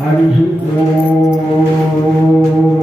हरिः ओ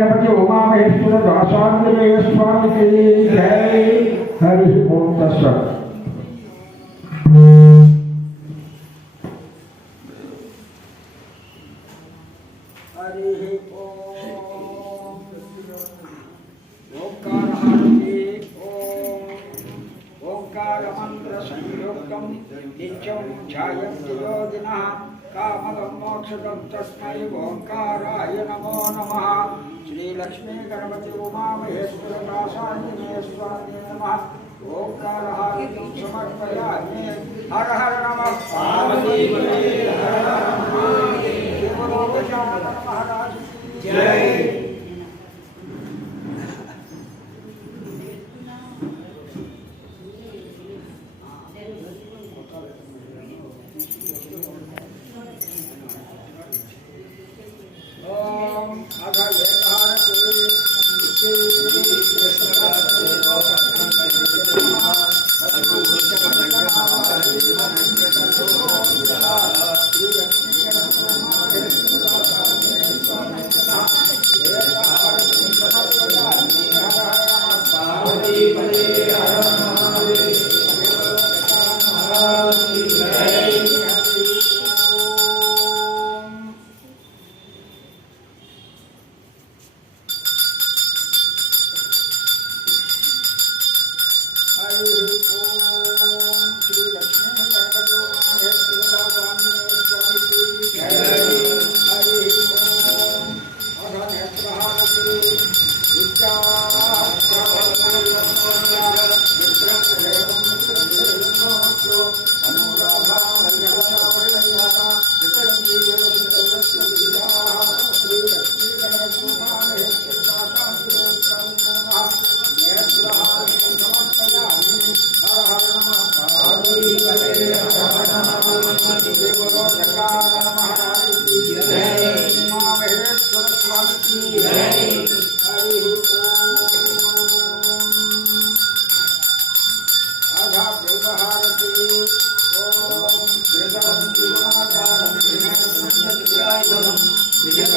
गणपति उमा महेश्वर भाषांतमेय तो स्वामी लिए जय हरि ओम तस्वीर महेश्वरकाशान्तिने स्वामिने नमः। ॐ कालहारिणीं समर्पयामि हर हर नमः पार्वतीपते हर हर महादेव महाराज जय।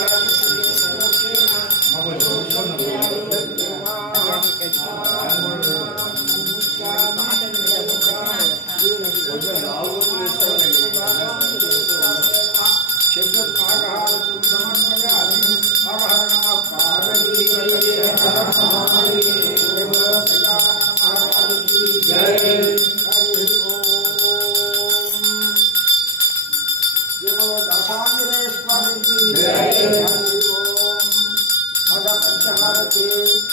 Thank you. Thank you.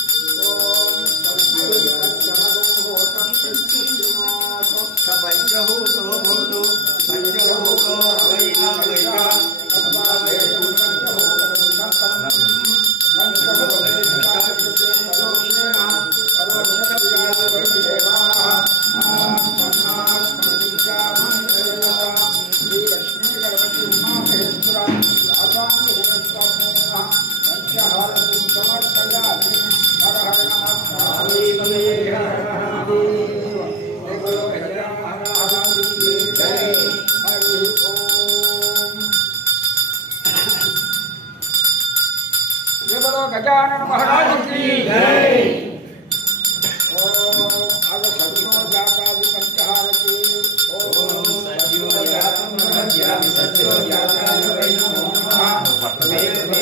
Gajanana మహారాజు శ్రీ సత్యో జాతాయ వై నమః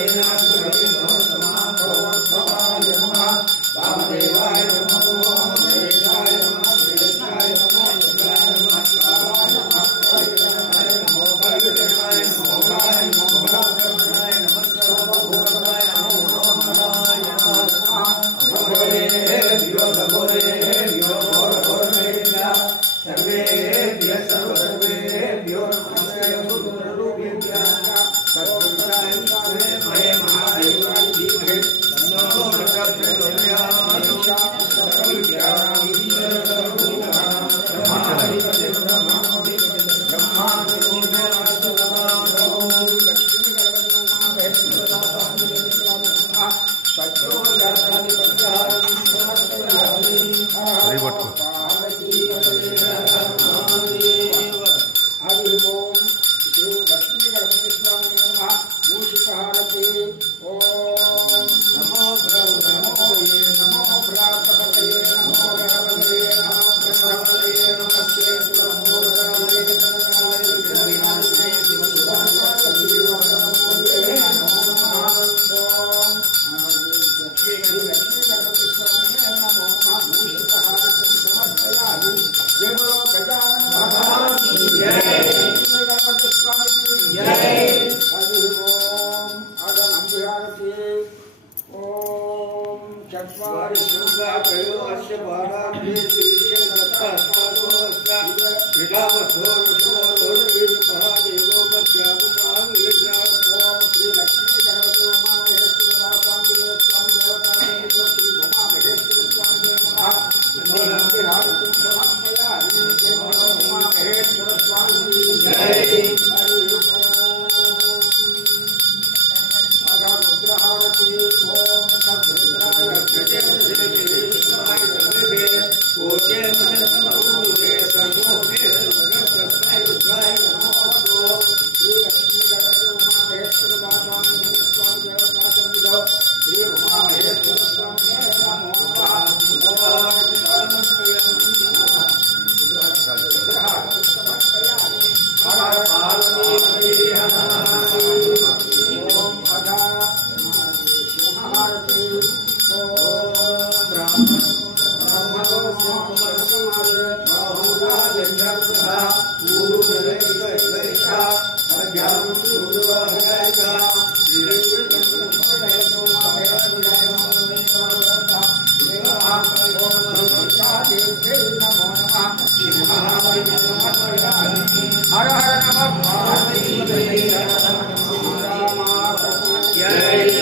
వికామస్థో విష్ణో లోకేషు మహాదేవో మధ్యాము Obrigado. Yeah.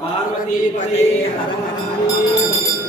पार्वती पदे हर हरे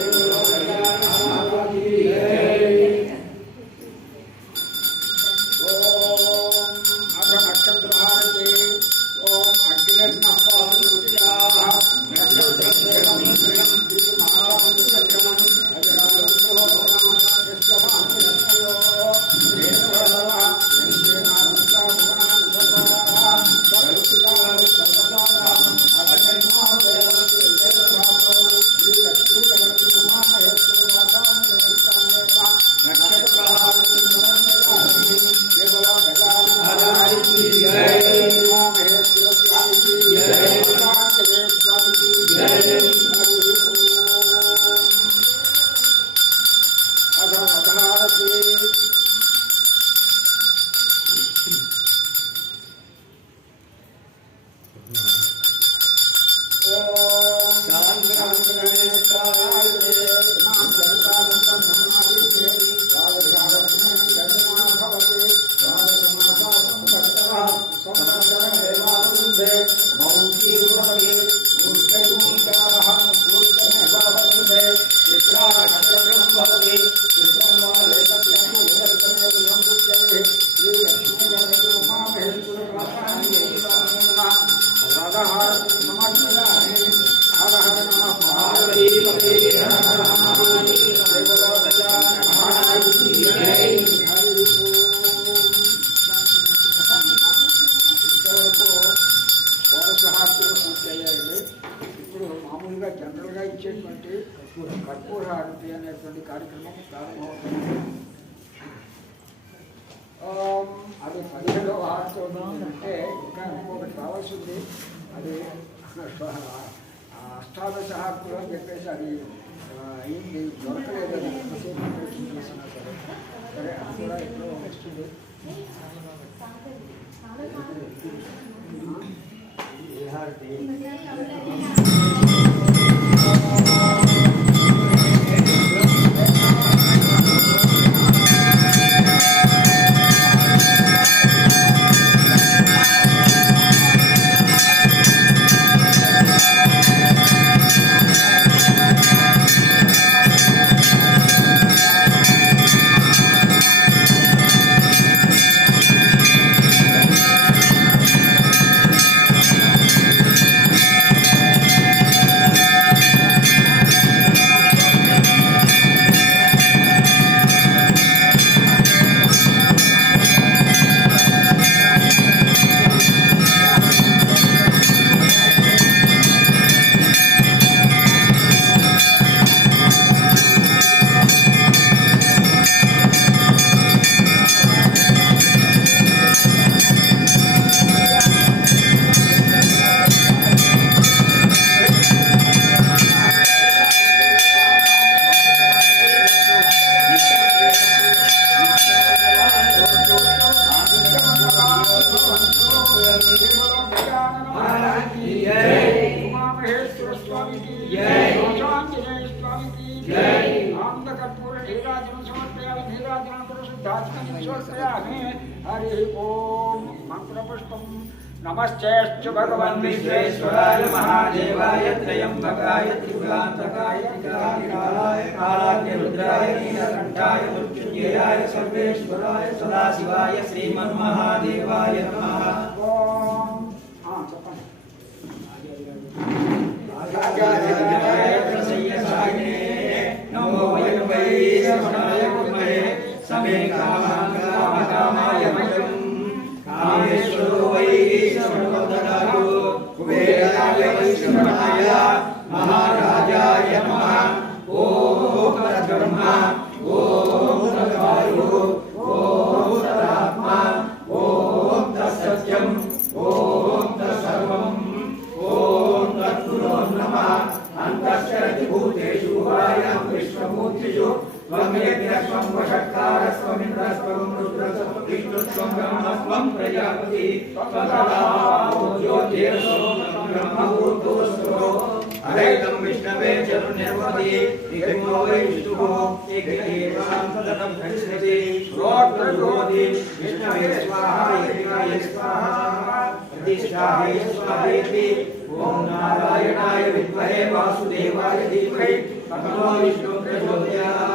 President. పదిహేడవ హారతి అంటే ఇంకా ఇంకొకటి రావాల్సింది అది ఆ అష్టాదశ హారతులు అని చెప్పేసి అది ఆ, అయింది దొరకలేదు అది ఎంతసేపు ప్రయత్నం చేసినా సరే సరే అది కూడా ఎప్పుడో వస్తుంది ఏ नमश्चेश्च भगवन् विश्वेश्वराय महादेवाय त्रयम्बकाय त्रिपुरान्तकाय त्रिकालिकालाय रुद्राय नीलकण्ठाय मृत्युञ्जयाय सर्वेश्वराय सदाशिवाय श्रीमन्महादेवाय नमः। ॐ त्वमेत्यस्वं वषट्कारस्त्वमिन्द्रस्त्वं रुद्रस्त्वं प्रजापति ब्रह्मभूतोऽस्तु हरैतं विष्णवे चरुर्निर्वहति निगमो वै विष्णुः एकैवां तदनं धरिष्यति श्रोत्रज्योति, विष्णवे स्वाहा यज्ञाय स्वाहा। प्रतिष्ठाये स्वाहेति ॐ नारायणाय विद्महे वासुदेवाय धीमहि। तन्नो विष्णुः प्रचोदयात्।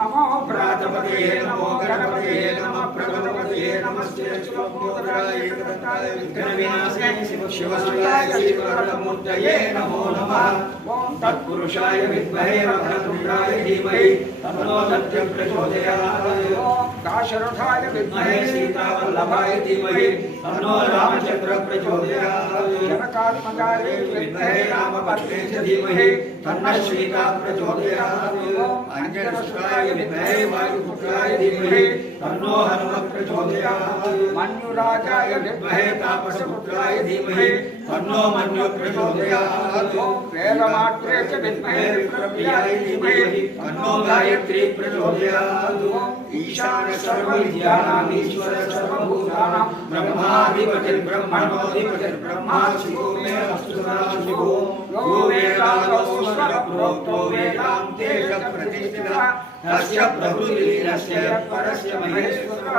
नमो प्रातपते नमो गणपते नमः प्रगणपते नमस्ते शिवमोदराय एकदन्ताय विघ्नविनाशाय शिवशिवाय शिवरमूर्तये नमो नमः। ॐ तत्पुरुषाय विद्महे वक्रतुण्डाय धीमहि। तन्नो दन्त्यं प्रचोदयात् दाशरथाय विद्महे सीतावल्लभाय धीमहि। तन्नो रामचन्द्र प्रचोदयात्। जनकात्मकाय विद्महे रामभद्रे च धीमहि। तन्नः सीता प्रचोदयात् अञ्जनसुताय विद्महे वायुपुत्राय धीमहि। तन्नो हनुमः प्रचोदयात् मन्युराजाय विद्महे विद्महे तापसपुत्राय धीमहि। तन्नो मन्युः प्रचोदयात्। वेदमात्रे च विद्महे विप्रप्रियाय धीमहि तन्नो गायत्री प्रचोदयात्। ईशान सर्वविद्यानामीश्वर सर्वभूतानां ब्रह्माधिपतिर्ब्रह्मणोऽधिपतिर्ब्रह्मा शिवो मे अस्तु शिवो यो वेदान्तोस्वर प्रोक्तो वेदान्ते च प्रतिष्ठितः तस्य प्रभृतिरस्य परस्य महेश्वरः।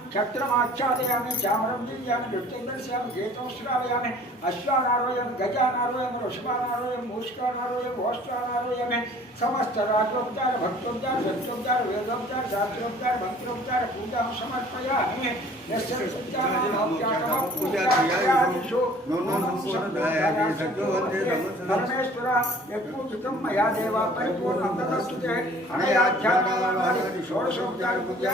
छत्रमाच्छादयामि चामरं दीयामि नृत्यङ्गस्यामि गेतोश्रावयामि अश्वानारोयामि, गजानारोयामि ऋषभानारोयामि मूषिकानारोयामि ओष्ट्रानारोयामि समस्त राजोपचार भक्तोपचार सत्योपचार वेदोपचार शास्त्रोपचार मंत्रोपचार पूजा समर्पयामि। परमेश्वर देवा षोडशोपचार पूजा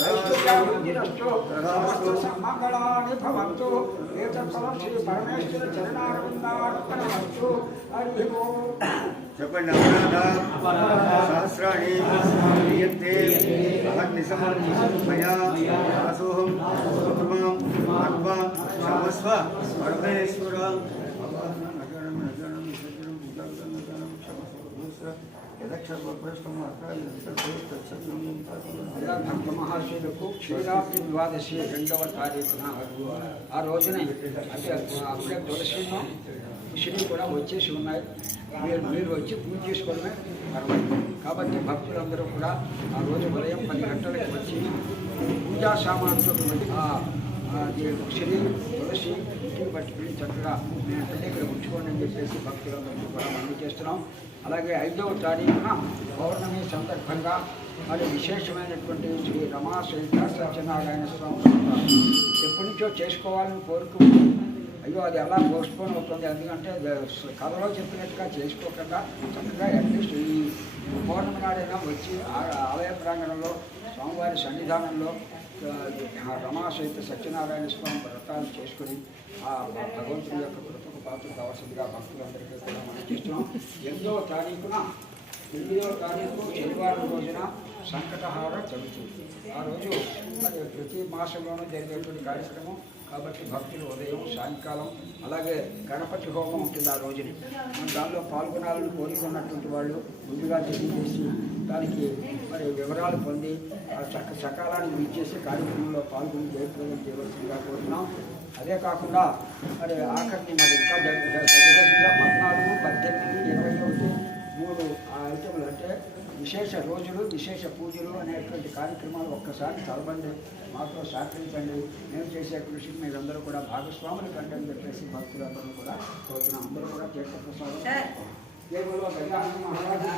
समस्त सम्मङ्गलानि भवन्तु एतत् सर्वं श्रीपरमेश्वरचरणारविन्दार्पणमस्तु हरिः ओम् सहस्राणि क्रियन्ते अहन्निशं मया दासोऽहं कृमाम् आत्मा क्षमस्व परमेश्वर नगरं नगरं नगरं क्षमस्व దాసోహం సుకృమాం ఆత్మా క్షమస్వ పరమేశ్వర భక్త మహాశయులకు క్షీరాబ్ది ద్వాదశి రెండవ తారీఖున ఆ రోజున అంటే అప్పుడే తులసిను శని కూడా వచ్చేసి ఉన్నాయి మీరు మీరు వచ్చి పూజ చేసుకోవడమే పర్వాలేదు కాబట్టి భక్తులందరూ కూడా ఆ రోజు ఉదయం పది గంటలకు వచ్చి పూజా సామాన్తో ఆ అది శని తులసి ఇంటికి పట్టుకుని చక్కగా మేము ఇంటి ఇక్కడ ఉంచుకోండి అని చెప్పేసి భక్తులందరికీ కూడా మనం చేస్తున్నాం. అలాగే ఐదవ తారీఖున పౌర్ణమి సందర్భంగా మరి విశేషమైనటువంటి శ్రీ రమా రమాశంకర సత్యనారాయణ స్వామి ఎప్పటి నుంచో చేసుకోవాలని కోరుకుంటూ అయ్యో అది ఎలా పోస్ట్పోన్ అవుతుంది? ఎందుకంటే కథలో చెప్పినట్టుగా చేసుకోకుండా చక్కగా అట్లీస్ట్ ఈ పౌర్ణమి నాడైనా వచ్చి ఆ- ఆలయ ప్రాంగణంలో స్వామివారి సన్నిధానంలో రమాసహిత సత్యనారాయణ స్వామి వ్రతాలు చేసుకుని ఆ భగవంతుని యొక్క కృపకు పాత్ర కావాల్సిందిగా భక్తులందరికీ కూడా మనం చేస్తున్నాం. ఎనిమిదవ తారీఖున ఎనిమిదవ తారీఖు శనివారం రోజున సంకటహార జరుగుతుంది. ఆ రోజు మరి ప్రతి మాసంలోనూ జరిగేటువంటి కార్యక్రమం కాబట్టి భక్తులు ఉదయం సాయంకాలం అలాగే గణపతి హోమం ఉంటుంది ఆ రోజుని. మనం దానిలో పాల్గొనాలని కోరుకున్నటువంటి వాళ్ళు ముందుగా తెలియజేసి దానికి మరి వివరాలు పొంది ఆ చక్క సకాలానికి విచ్చేసి కార్యక్రమంలో పాల్గొని జయప్రదం చేయవలసిందిగా కోరుతున్నాం. అదే కాకుండా మరి ఆఖరిని మరి ఇంకా దగ్గర పద్నాలుగు పద్దెనిమిది ఇరవై విశేష రోజులు విశేష పూజలు అనేటువంటి కార్యక్రమాలు ఒక్కసారి చదవండి మాతో సహకరించండి. మేము చేసే కృషికి మీరందరూ కూడా భాగస్వాములు కంటే అని చెప్పేసి భక్తులందరూ కూడా కోరుతున్నాం. అందరూ కూడా సార్. కేవలం గజానన మహారాజు